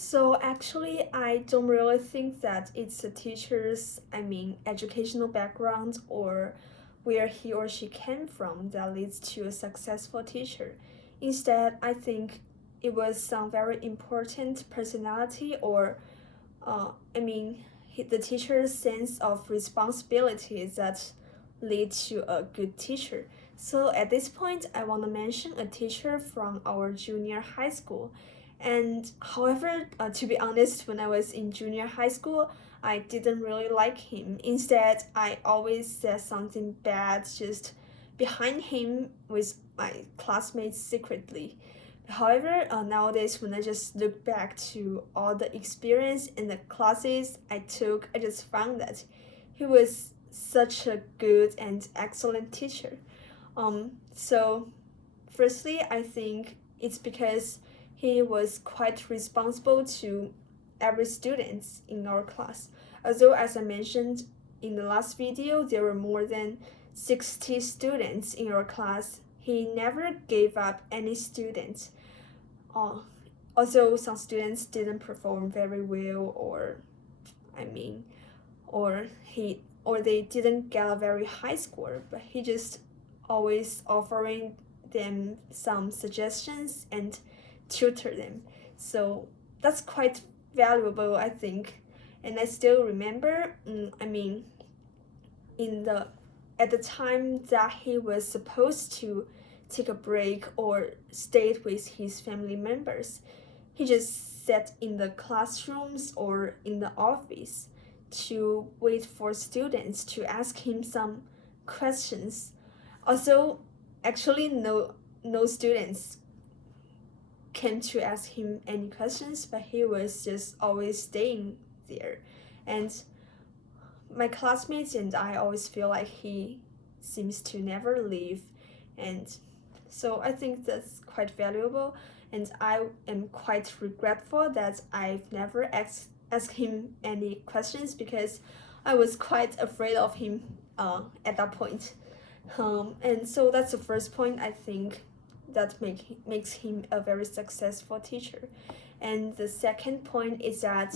So actually, I don't really think that it's a teacher's, educational background or where he or she came from that leads to a successful teacher. Instead, I think it was some very important personality or, uh, I mean, the teacher's sense of responsibility that lead to a good teacher. So at this point, I want to mention a teacher from our junior high school. And however, to be honest, when I was in junior high school, I didn't really like him. Instead, I always said something bad just behind him with my classmates secretly. However, nowadays, when I just look back to all the experience in the classes I took, I just found that he was such a good and excellent teacher. So firstly, I think it's because he was quite responsible to every student in our class. Although, as I mentioned in the last video, there were more than 60 students in our class. He never gave up any student. Uh, Although some students didn't perform very well, I mean, or they didn't get a very high score, but he just always offering them some suggestions and tutor them. So that's quite valuable, I think. And I still remember, in the at the time that he was supposed to take a break or stayed with his family members, he just sat in the classrooms or in the office to wait for students to ask him some questions. Also, actually, no students came to ask him any questions, but he was just always staying there. And my classmates and I always feel like he seems to never leave. And so I think that's quite valuable. And I am quite regretful that I've never asked him any questions because I was quite afraid of him at that point. And so that's the first point I think that makes him a very successful teacher. And the second point is that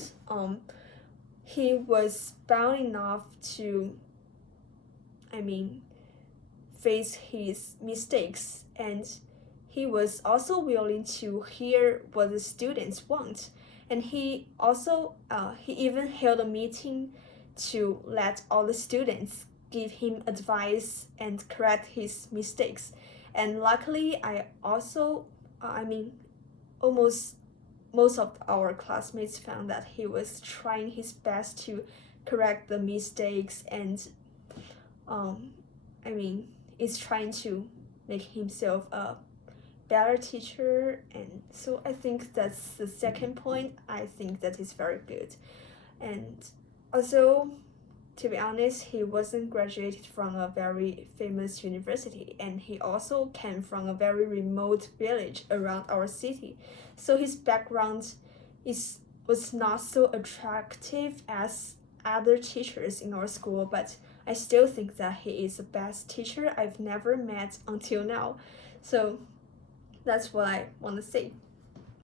he was bound enough to, I mean, face his mistakes, and he was also willing to hear what the students want. And he even held a meeting to let all the students give him advice and correct his mistakes. And luckily, I also, almost most of our classmates found that he was trying his best to correct the mistakes and, um, is trying to make himself a better teacher. And so I think that's the second point. I think that is very good. And also, to be honest, he wasn't graduated from a very famous university, and he also came from a very remote village around our city. So his background was not so attractive as other teachers in our school, but I still think that he is the best teacher I've never met until now. So that's what I want to say.